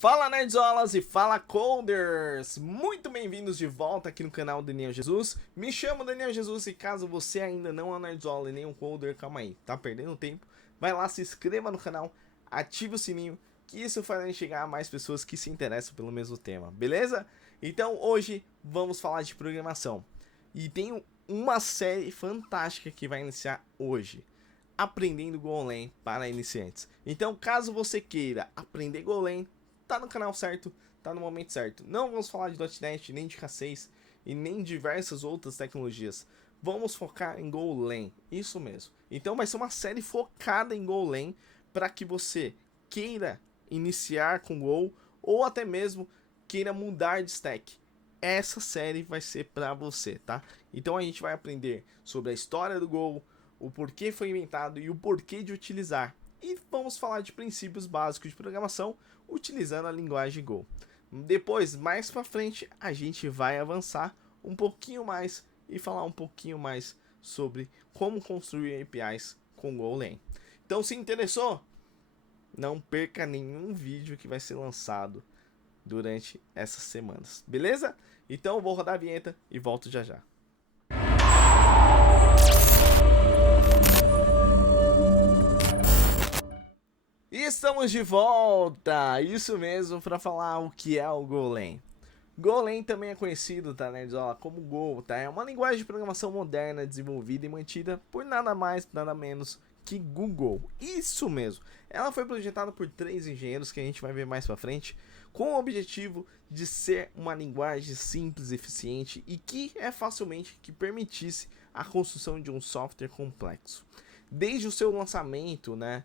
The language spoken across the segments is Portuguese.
Fala Nerdzolas e fala Coders! Muito bem-vindos de volta aqui no canal Daniel Jesus. Me chamo Daniel Jesus e caso você ainda não é um Nerdzola e nem um Coder, calma aí, tá perdendo tempo? Vai lá, se inscreva no canal, ative o sininho, que isso faz chegar a mais pessoas que se interessam pelo mesmo tema, beleza? Então hoje vamos falar de programação. E tem uma série fantástica que vai iniciar hoje. Aprendendo Golang para iniciantes. Então, caso você queira aprender Golang, tá no canal certo, tá no momento certo. Não vamos falar de .NET, nem de K6 e nem diversas outras tecnologias. Vamos focar em Golang, isso mesmo. Então vai ser uma série focada em Golang para que você queira iniciar com Go ou até mesmo queira mudar de stack. Essa série vai ser para você, tá? Então a gente vai aprender sobre a história do Go, o porquê foi inventado e o porquê de utilizar. E vamos falar de princípios básicos de programação utilizando a linguagem Go. Depois, mais para frente, a gente vai avançar um pouquinho mais e falar um pouquinho mais sobre como construir APIs com Golang. Então, se interessou, não perca nenhum vídeo que vai ser lançado durante essas semanas, beleza? Então, eu vou rodar a vinheta e volto já já. E estamos de volta, isso mesmo, para falar o que é o Golang. Golang também é conhecido, tá, Nerdzola, como Go, tá? É uma linguagem de programação moderna desenvolvida e mantida por nada mais, nada menos que Google. Isso mesmo. Ela foi projetada por 3 engenheiros que a gente vai ver mais para frente, com o objetivo de ser uma linguagem simples, eficiente e que é facilmente que permitisse a construção de um software complexo. Desde o seu lançamento, né?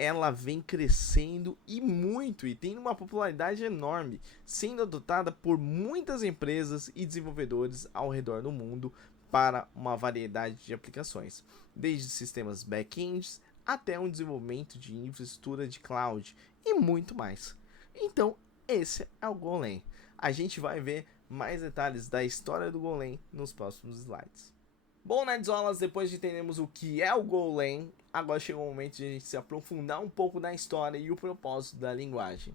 Ela vem crescendo e muito e tem uma popularidade enorme, sendo adotada por muitas empresas e desenvolvedores ao redor do mundo para uma variedade de aplicações, desde sistemas back-ends até um desenvolvimento de infraestrutura de cloud e muito mais. Então, esse é o Golang. A gente vai ver mais detalhes da história do Golang nos próximos slides. Bom, Nerdzolas, depois de entendermos o que é o Golang, agora chegou o momento de a gente se aprofundar um pouco na história e o propósito da linguagem.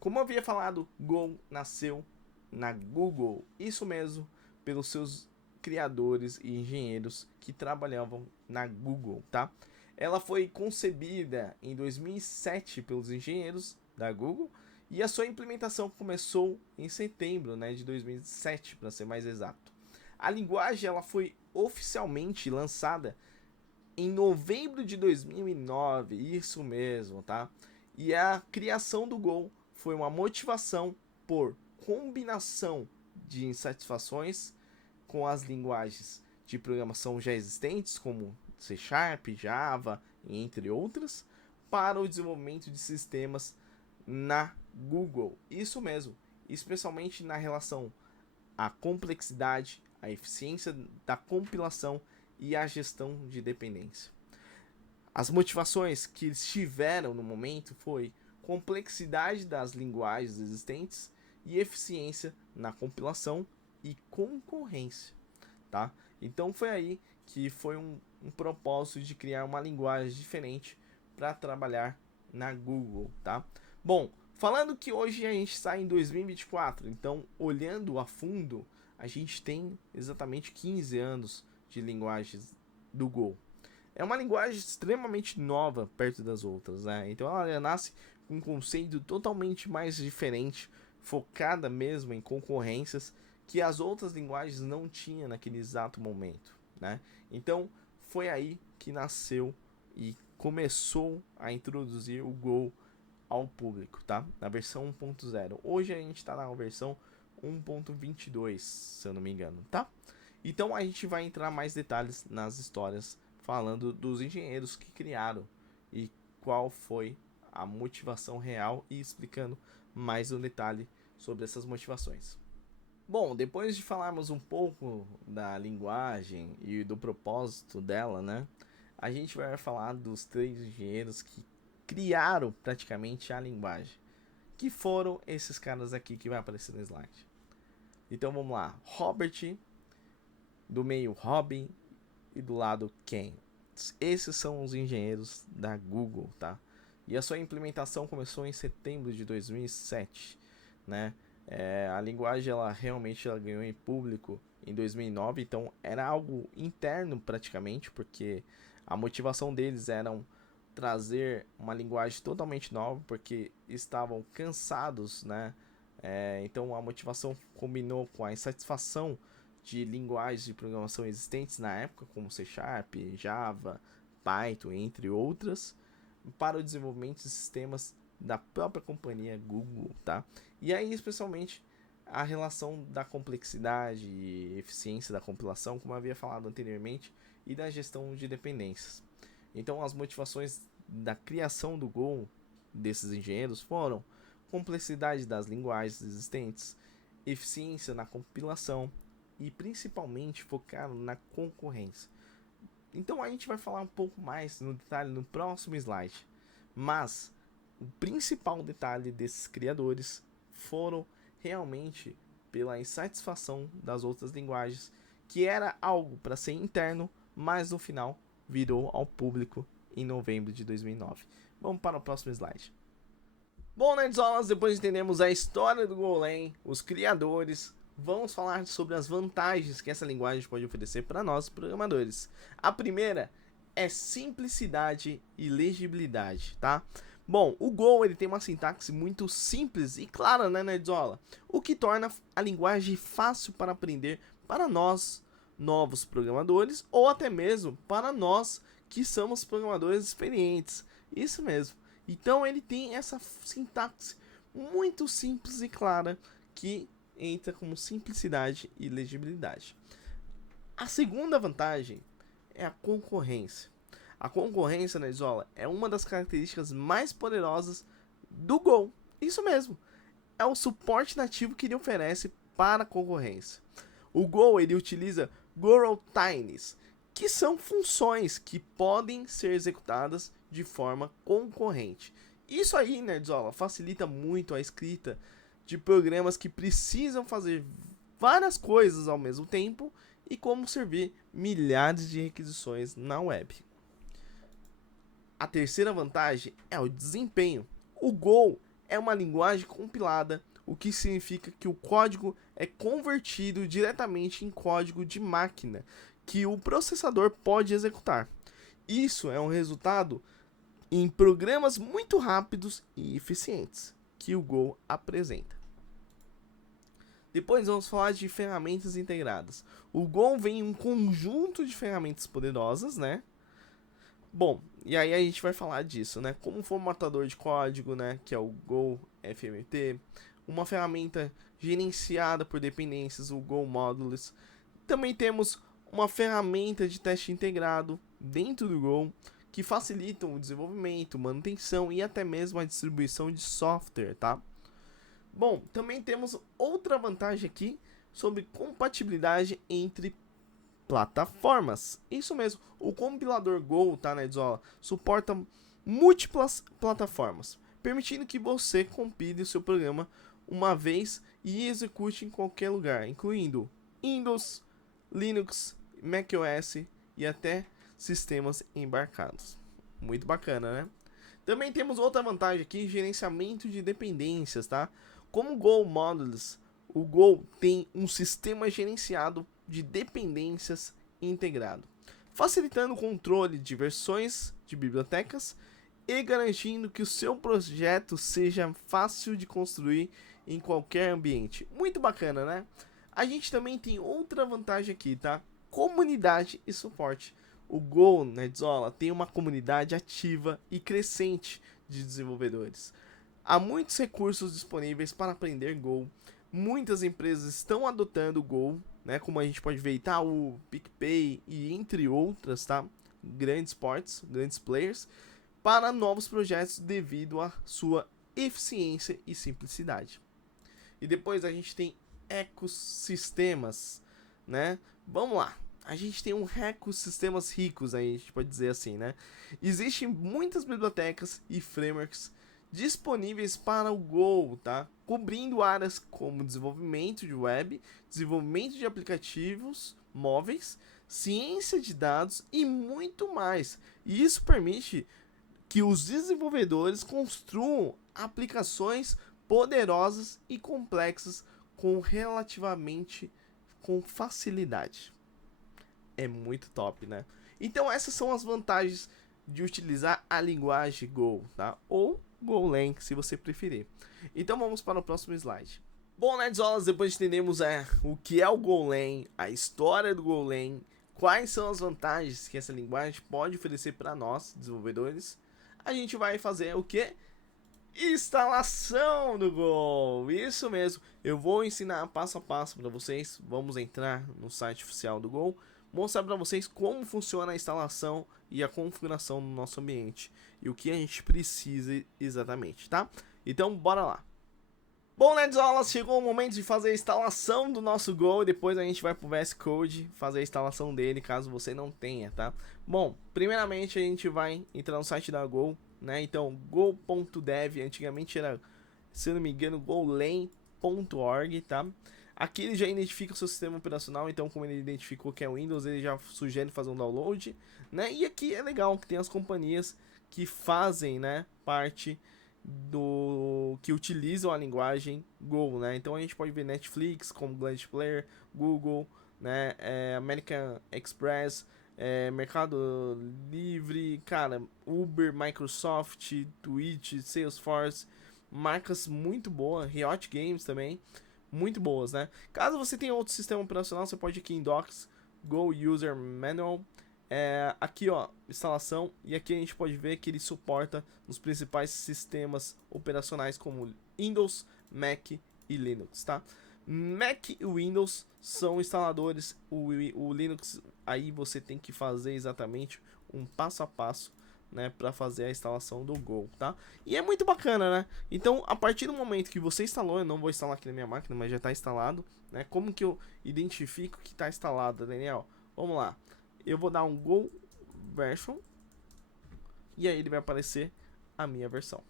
Como eu havia falado, Go nasceu na Google, isso mesmo, pelos seus criadores e engenheiros que trabalhavam na Google, tá? Ela foi concebida em 2007 pelos engenheiros da Google e a sua implementação começou em setembro, né, de 2007, para ser mais exato. A linguagem ela foi oficialmente lançada em novembro de 2009, isso mesmo, tá? E a criação do Go foi uma motivação por combinação de insatisfações com as linguagens de programação já existentes, como C Sharp, Java, entre outras, para o desenvolvimento de sistemas na Google. Isso mesmo, especialmente na relação à complexidade, a eficiência da compilação e a gestão de dependência. As motivações que eles tiveram no momento foi complexidade das linguagens existentes e eficiência na compilação e concorrência, tá? Então foi aí que foi um propósito de criar uma linguagem diferente para trabalhar na Google, tá? Bom, falando que hoje a gente está em 2024, então olhando a fundo, a gente tem exatamente 15 anos de linguagens do Go. É uma linguagem extremamente nova perto das outras, né? Então ela nasce com um conceito totalmente mais diferente, focada mesmo em concorrências que as outras linguagens não tinham naquele exato momento, né? Então foi aí que nasceu e começou a introduzir o Go ao público, tá? Na versão 1.0. Hoje a gente está na versão 1.22, se eu não me engano, tá? Então a gente vai entrar mais detalhes nas histórias falando dos engenheiros que criaram e qual foi a motivação real e explicando mais no detalhe sobre essas motivações. Bom, depois de falarmos um pouco da linguagem e do propósito dela, né? A gente vai falar dos 3 engenheiros que criaram praticamente a linguagem, que foram esses caras aqui que vai aparecer no slide. Então vamos lá, Robert, do meio Robin e do lado Ken. Esses são os engenheiros da Google, tá? e a sua implementação começou em setembro de 2007, né? A linguagem ela ganhou em público em 2009, então era algo interno praticamente, porque a motivação deles era trazer uma linguagem totalmente nova, porque estavam cansados, né? Então a motivação combinou com a insatisfação de linguagens de programação existentes na época, como C Sharp, Java, Python, entre outras, para o desenvolvimento de sistemas da própria companhia Google, tá? E aí, especialmente, a relação da complexidade e eficiência da compilação, como eu havia falado anteriormente, e da gestão de dependências. Então, as motivações da criação do Go desses engenheiros foram complexidade das linguagens existentes, eficiência na compilação e principalmente focar na concorrência. Então a gente vai falar um pouco mais no detalhe no próximo slide. Mas o principal detalhe desses criadores foram realmente pela insatisfação das outras linguagens, que era algo para ser interno, mas no final virou ao público em novembro de 2009. Vamos para o próximo slide. Bom, nerdzolas, depois de entendermos a história do Golang, os criadores, vamos falar sobre as vantagens que essa linguagem pode oferecer para nós programadores. A primeira é simplicidade e legibilidade, tá? Bom, o Go ele tem uma sintaxe muito simples e clara, né, nerdzola? O que torna a linguagem fácil para aprender para nós, novos programadores, ou até mesmo para nós que somos programadores experientes. Isso mesmo. Então ele tem essa sintaxe muito simples e clara que entra como simplicidade e legibilidade. A segunda vantagem é a concorrência. A concorrência, né, Isola, é uma das características mais poderosas do Go. Isso mesmo. É o suporte nativo que ele oferece para a concorrência. O Go ele utiliza coroutines, que são funções que podem ser executadas de forma concorrente. Isso aí, nerdzola, facilita muito a escrita de programas que precisam fazer várias coisas ao mesmo tempo e como servir milhares de requisições na web. A terceira vantagem é o desempenho. O Go é uma linguagem compilada, o que significa que o código é convertido diretamente em código de máquina que o processador pode executar. Isso é um resultado em programas muito rápidos e eficientes que o Go apresenta. Depois vamos falar de ferramentas integradas. O Go vem em um conjunto de ferramentas poderosas, né? Bom, e aí a gente vai falar disso, né? Como formatador de código, né? Que é o Go FMT. Uma ferramenta gerenciada por dependências, o Go Modules. Também temos uma ferramenta de teste integrado dentro do Go, que facilitam o desenvolvimento, manutenção e até mesmo a distribuição de software, tá? Bom, também temos outra vantagem aqui sobre compatibilidade entre plataformas. Isso mesmo, o compilador Go, tá, nerdzola, suporta múltiplas plataformas, permitindo que você compile o seu programa uma vez e execute em qualquer lugar, incluindo Windows, Linux, macOS e até sistemas embarcados. Muito bacana, né? Também temos outra vantagem aqui, gerenciamento de dependências, tá? Como o Go Modules, o Go tem um sistema gerenciado de dependências integrado, facilitando o controle de versões de bibliotecas e garantindo que o seu projeto seja fácil de construir em qualquer ambiente. Muito bacana, né? A gente também tem outra vantagem aqui, tá? Comunidade e suporte. O Go, nerdzola, tem uma comunidade ativa e crescente de desenvolvedores. Há muitos recursos disponíveis para aprender Go. Muitas empresas estão adotando o Go, né? Como a gente pode ver, Itaú, PicPay e entre outras, tá? Grandes ports, grandes players, para novos projetos devido à sua eficiência e simplicidade. E depois a gente tem ecossistemas, né? Vamos lá. A gente tem ecossistemas ricos, aí a gente pode dizer assim, né? Existem muitas bibliotecas e frameworks disponíveis para o Go, tá? Cobrindo áreas como desenvolvimento de web, desenvolvimento de aplicativos móveis, ciência de dados e muito mais. E isso permite que os desenvolvedores construam aplicações poderosas e complexas com facilidade. É muito top, né? Então essas são as vantagens de utilizar a linguagem Go, tá? Ou Golang, se você preferir. Então vamos para o próximo slide. Bom, nerdzolas, depois de entendermos o que é o Golang, a história do Golang, quais são as vantagens que essa linguagem pode oferecer para nós, desenvolvedores, a gente vai fazer o que? Instalação do Go. Isso mesmo, eu vou ensinar passo a passo para vocês. Vamos entrar no site oficial do Go, mostrar para vocês como funciona a instalação e a configuração do nosso ambiente e o que a gente precisa exatamente, tá? Então bora lá. Bom, nerdzolas, chegou o momento de fazer a instalação do nosso Go. Depois a gente vai pro VS Code fazer a instalação dele, caso você não tenha, tá? Bom, primeiramente a gente vai entrar no site da Go, né? Então, go.dev, antigamente era, se eu não me engano, golang.org, tá? Aqui ele já identifica o seu sistema operacional, então como ele identificou que é Windows, ele já sugere fazer um download, né? E aqui é legal que tem as companhias que fazem, né, parte que utilizam a linguagem Go, né? Então a gente pode ver Netflix como Glad Player, Google, né? American Express, Mercado Livre, cara, Uber, Microsoft, Twitch, Salesforce, marcas muito boas, Riot Games também, muito boas, né? Caso você tenha outro sistema operacional, você pode ir aqui em Docs, Go User Manual. Aqui ó, instalação, e aqui a gente pode ver que ele suporta os principais sistemas operacionais como Windows, Mac e Linux, tá? Mac e Windows são instaladores, o Linux aí você tem que fazer exatamente um passo a passo, né, para fazer a instalação do Go, tá? E é muito bacana, né? Então, a partir do momento que você instalou, eu não vou instalar aqui na minha máquina, mas já está instalado, né? Como que eu identifico que está instalado, Daniel? Vamos lá. Eu vou dar um Go version e aí ele vai aparecer a minha versão.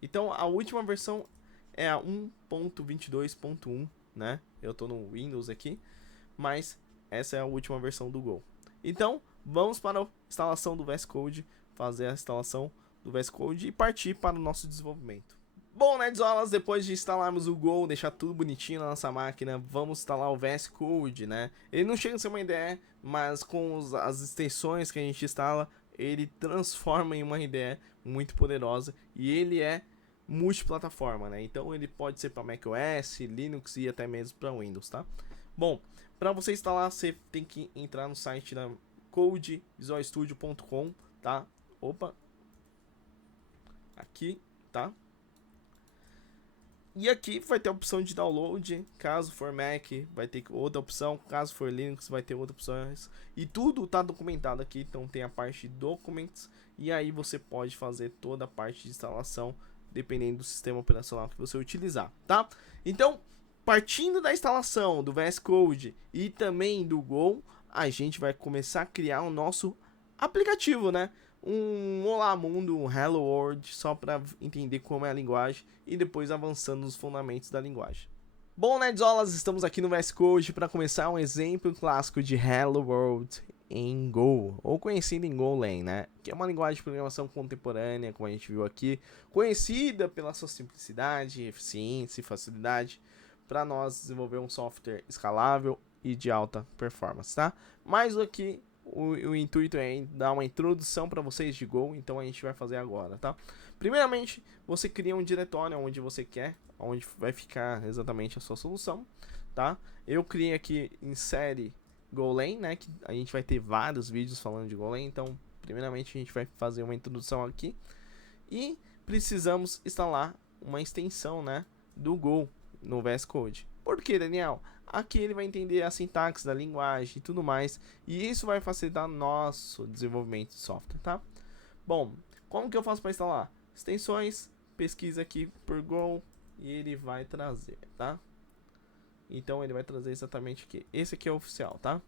Então a última versão é a 1.22.1, né? Eu tô no Windows aqui, mas essa é a última versão do Go. Então vamos para a instalação do VS Code, fazer a instalação do VS Code e partir para o nosso desenvolvimento. Bom, nerdzolas, depois de instalarmos o Go, deixar tudo bonitinho na nossa máquina, vamos instalar o VS Code, né? Ele não chega a ser uma IDE, mas com as extensões que a gente instala, ele transforma em uma IDE muito poderosa e ele é multiplataforma, né? Então ele pode ser para macOS, Linux e até mesmo para Windows, tá? Bom, para você instalar, você tem que entrar no site da codevisualstudio.com, tá? Opa, aqui, tá? E aqui vai ter a opção de download, caso for Mac, vai ter outra opção, caso for Linux, vai ter outras opções. E tudo está documentado aqui, então tem a parte de Documents, e aí você pode fazer toda a parte de instalação, dependendo do sistema operacional que você utilizar, tá? Então, partindo da instalação do VS Code e também do Go, a gente vai começar a criar o nosso aplicativo, né? Um Olá Mundo, um Hello World, só para entender como é a linguagem e depois avançando nos fundamentos da linguagem. Bom, nerdzolas, estamos aqui no VS Code para começar um exemplo clássico de Hello World em Go, ou conhecido em Golang, né? Que é uma linguagem de programação contemporânea, como a gente viu aqui, conhecida pela sua simplicidade, eficiência e facilidade para nós desenvolver um software escalável e de alta performance, tá? Mas aqui o intuito é dar uma introdução para vocês de Go, então a gente vai fazer agora, tá? Primeiramente, você cria um diretório onde você quer, onde vai ficar exatamente a sua solução, tá? Eu criei aqui em série Golang, né? Que a gente vai ter vários vídeos falando de Golang, então primeiramente a gente vai fazer uma introdução aqui e precisamos instalar uma extensão, né, do Go no VS Code. Por que, Daniel? Aqui ele vai entender a sintaxe da linguagem e tudo mais, e isso vai facilitar nosso desenvolvimento de software, tá? Bom, como que eu faço para instalar? Extensões, pesquisa aqui por Go e ele vai trazer, tá? Então ele vai trazer exatamente aqui. Esse aqui é o oficial, tá?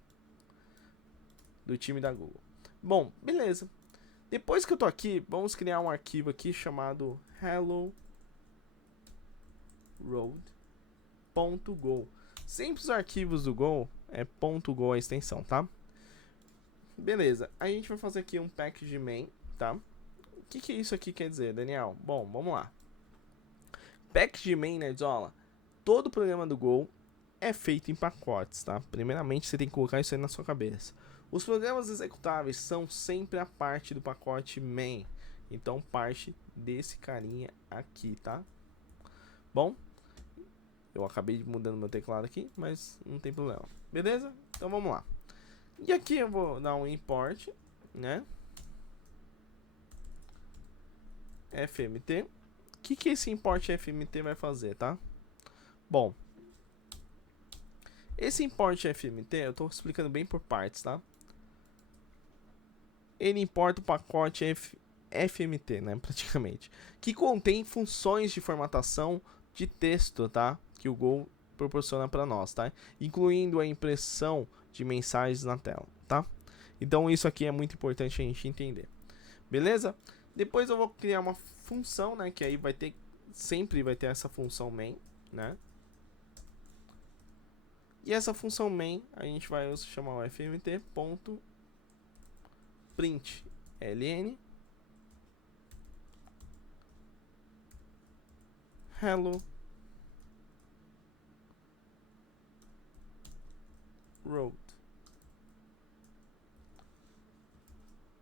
Do time da Google. Bom, beleza. Depois que eu tô aqui, vamos criar um arquivo aqui chamado hello road.go. Sempre os arquivos do Go é .go a extensão, tá? Beleza, a gente vai fazer aqui um package main, tá? que isso aqui quer dizer, Daniel? Bom, vamos lá. Package main, nerdola. Todo programa do Go é feito em pacotes, tá? Primeiramente, você tem que colocar isso aí na sua cabeça. Os programas executáveis são sempre a parte do pacote main. Então, parte desse carinha aqui, tá? Bom, eu acabei mudando meu teclado aqui, mas não tem problema. Beleza? Então, vamos lá. E aqui eu vou dar um import, né? FMT. O que esse import FMT vai fazer, tá? Bom, esse import FMT, eu tô explicando bem por partes, tá? Ele importa o pacote FMT, né, praticamente, que contém funções de formatação de texto, tá? Que o Go proporciona para nós, tá? Incluindo a impressão de mensagens na tela, tá? Então isso aqui é muito importante a gente entender. Beleza? Depois eu vou criar uma função, né, que aí vai ter sempre vai ter essa função main, né? E essa função main a gente vai chamar o fmt.print ln hello world.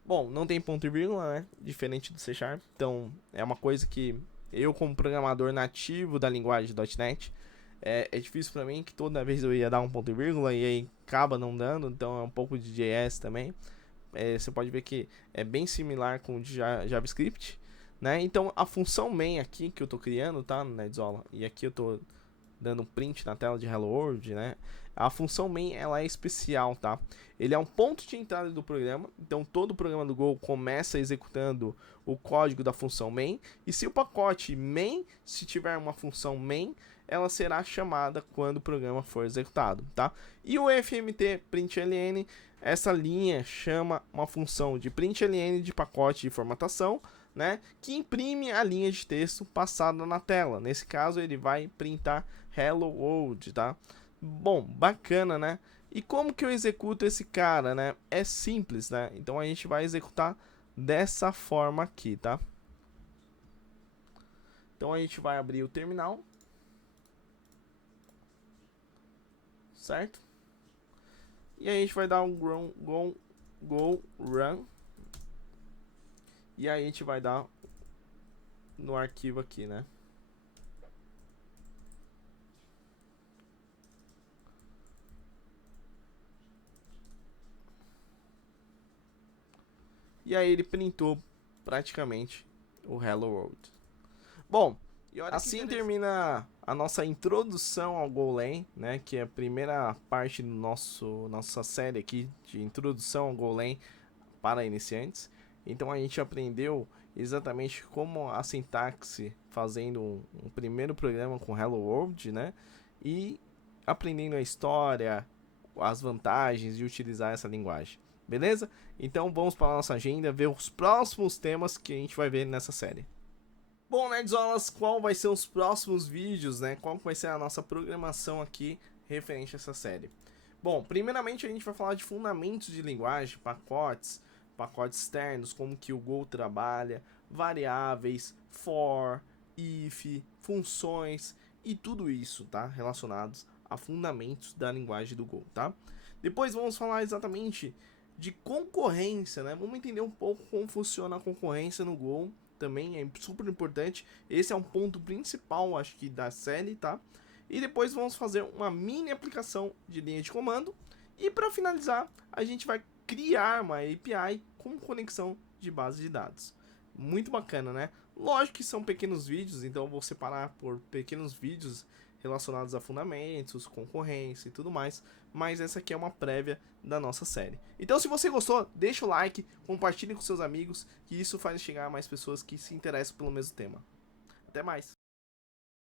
Bom, não tem ponto e vírgula, né? Diferente do C#. Então, é uma coisa que eu, como programador nativo da linguagem .NET, é difícil pra mim, que toda vez eu ia dar um ponto e vírgula e aí acaba não dando. Então, é um pouco de JS também. Você pode ver que é bem similar com o de JavaScript, né? Então, a função main aqui que eu tô criando, tá, nerdola? E aqui eu tô dando um print na tela de Hello World, né? A função main, ela é especial, tá? Ele é um ponto de entrada do programa. Então, todo o programa do Go começa executando o código da função main. E se o pacote main, se tiver uma função main, ela será chamada quando o programa for executado, tá? E o fmt println, essa linha chama uma função de println de pacote de formatação, né, que imprime a linha de texto passada na tela. Nesse caso, ele vai printar Hello World, tá? Bom, bacana, né? E como que eu executo esse cara, né? É simples, né? Então a gente vai executar dessa forma aqui, tá? Então a gente vai abrir o terminal, certo? E aí a gente vai dar um go run. E aí a gente vai dar no arquivo aqui, né? E aí ele printou praticamente o Hello World. Bom, assim termina a nossa introdução ao Golang, né? Que é a primeira parte do nossa série aqui de introdução ao Golang para iniciantes. Então a gente aprendeu exatamente como a sintaxe fazendo um primeiro programa com Hello World, né? E aprendendo a história, as vantagens de utilizar essa linguagem. Beleza? Então vamos para a nossa agenda, ver os próximos temas que a gente vai ver nessa série. Bom, nerdzolas, qual vai ser os próximos vídeos, né? Qual vai ser a nossa programação aqui referente a essa série? Bom, primeiramente a gente vai falar de fundamentos de linguagem, pacotes externos, como que o Go trabalha, variáveis, for, if, funções e tudo isso, tá? Relacionados a fundamentos da linguagem do Go, tá? Depois vamos falar exatamente de concorrência, né? Vamos entender um pouco como funciona a concorrência no Go, também é super importante. Esse é um ponto principal, acho que, da série, tá? E depois vamos fazer uma mini aplicação de linha de comando. E para finalizar, a gente vai criar uma API com conexão de base de dados. Muito bacana, né? Lógico que são pequenos vídeos, então eu vou separar por pequenos vídeos relacionados a fundamentos, concorrência e tudo mais, mas essa aqui é uma prévia da nossa série. Então, se você gostou, deixa o like, compartilhe com seus amigos, que isso faz chegar a mais pessoas que se interessam pelo mesmo tema. Até mais!